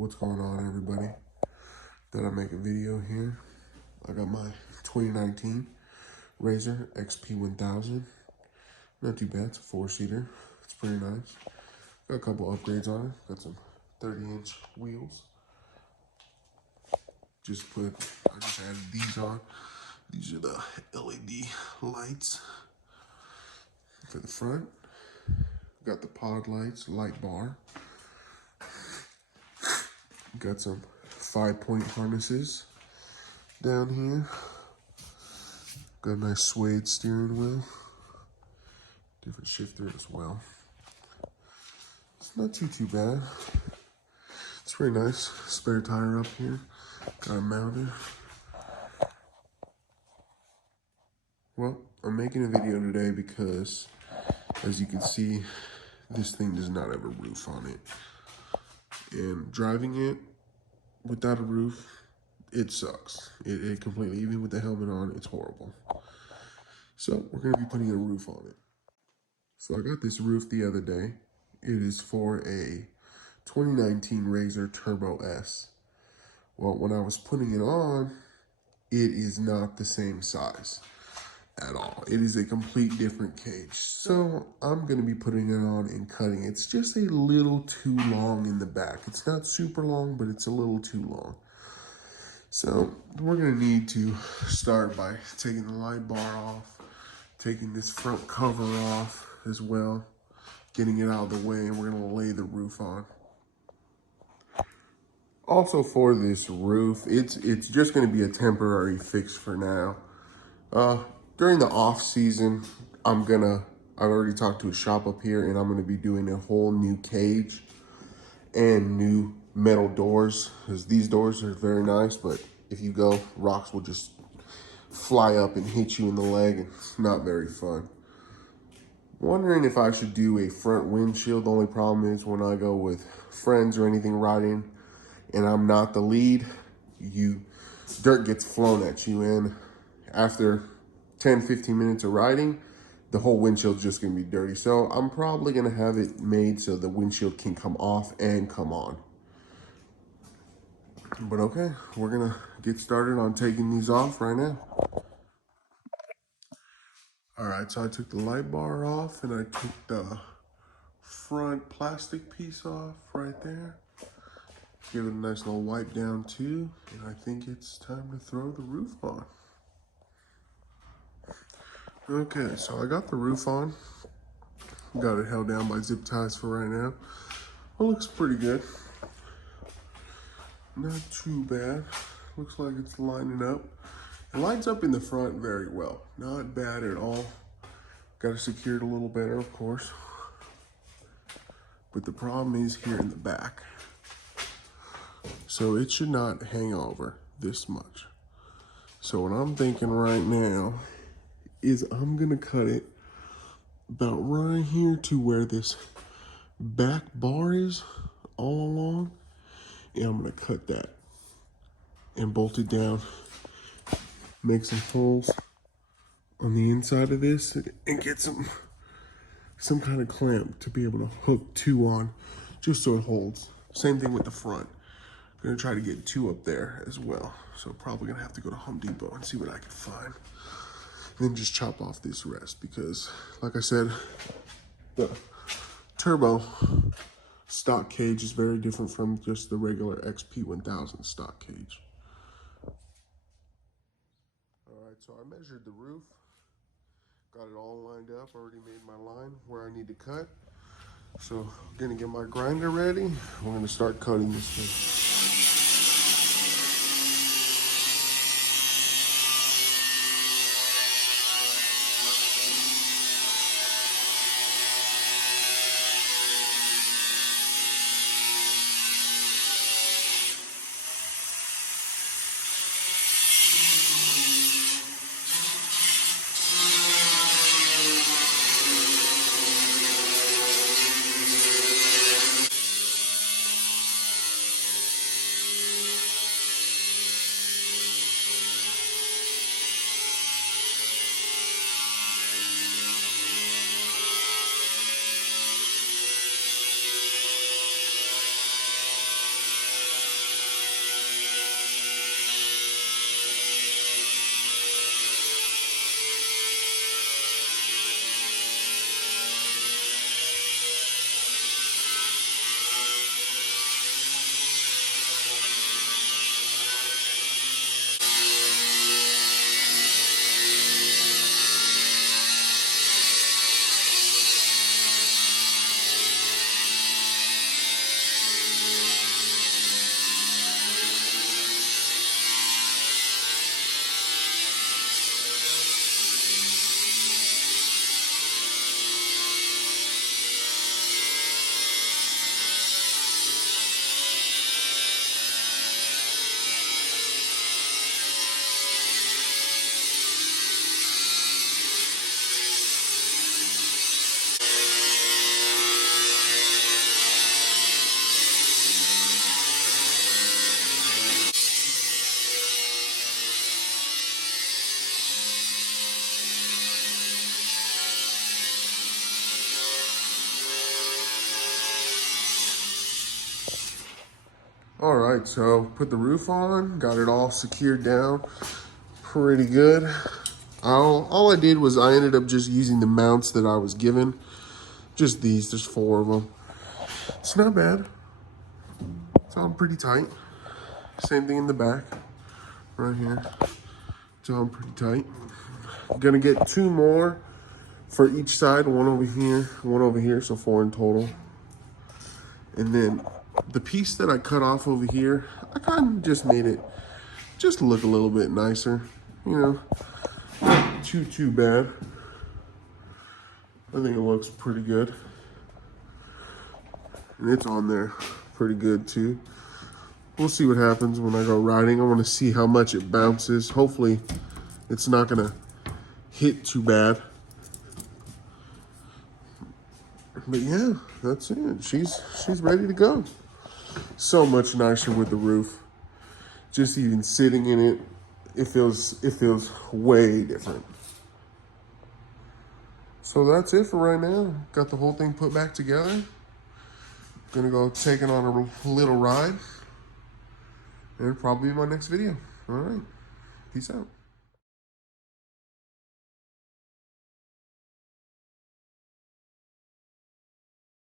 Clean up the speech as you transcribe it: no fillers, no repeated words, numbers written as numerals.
What's going on, everybody? Thought I'd make a video here. I got my 2019 Razor XP1000. Not too bad. It's a 4-seater. It's pretty nice. Got a couple upgrades on it. Got some 30-inch wheels. I just added these on. These are the LED lights for the front. Got the pod lights, light bar. Got some 5-point harnesses down here. Got a nice suede steering wheel. Different shifter as well. It's not too bad. It's very nice. Spare tire up here. Got it mounted. Well, I'm making a video today because, as you can see, this thing does not have a roof on it. And driving it without a roof, it sucks. It completely, even with the helmet on, it's horrible. So we're gonna be putting a roof on it. So I got this roof the other day. It is for a 2019 Razor Turbo S. Well, when I was putting it on, it is not the same size at all. It is a complete different cage. So I'm gonna be putting it on and cutting. It's just a little too long in the back. It's not super long, but it's a little too long. So we're gonna need to start by taking the light bar off, taking this front cover off as well, getting it out of the way, and we're gonna lay the roof on. Also for this roof, it's just gonna be a temporary fix for now. During the off season, I've already talked to a shop up here, and I'm gonna be doing a whole new cage and new metal doors, because these doors are very nice, but if you go, rocks will just fly up and hit you in the leg, and it's not very fun. Wondering if I should do a front windshield. The only problem is when I go with friends or anything riding and I'm not the lead, dirt gets flown at you, and after 10-15 minutes of riding, the whole windshield's just gonna be dirty. So I'm probably gonna have it made so the windshield can come off and come on. But okay, we're gonna get started on taking these off right now. All right, so I took the light bar off and I took the front plastic piece off right there. Give it a nice little wipe down too. And I think it's time to throw the roof on. Okay, so I got the roof on. Got it held down by zip ties for right now. It looks pretty good. Not too bad. Looks like it's lining up. It lines up in the front very well. Not bad at all. Got to secure it a little better, of course. But the problem is here in the back. So it should not hang over this much. So what I'm thinking right now is I'm gonna cut it about right here to where this back bar is all along. And I'm gonna cut that and bolt it down. Make some holes on the inside of this and get some kind of clamp to be able to hook 2 on, just so it holds. Same thing with the front. I'm gonna try to get 2 up there as well. So probably gonna have to go to Home Depot and see what I can find. And then just chop off this rest because, like I said, the Turbo stock cage is very different from just the regular XP1000 stock cage. All right, so I measured the roof. Got it all lined up, already made my line where I need to cut. So I'm gonna get my grinder ready. We're gonna start cutting this thing. All right, so put the roof on, got it all secured down pretty good. All I did was I ended up just using the mounts that I was given. Just these, there's 4 of them. It's not bad. It's on pretty tight. Same thing in the back, right here. It's on pretty tight. I'm gonna get 2 more for each side, 1 over here, 1 over here, so 4 in total. And then the piece that I cut off over here, I kind of just made it just look a little bit nicer, you know, not too bad. I think it looks pretty good. And it's on there pretty good too. We'll see what happens when I go riding. I want to see how much it bounces. Hopefully it's not gonna hit too bad. But yeah, that's it. She's ready to go. So much nicer with the roof. Just even sitting in it, it feels way different. So that's it for right now. Got the whole thing put back together. Gonna go take it on a little ride. And it'll probably be my next video. All right. Peace out.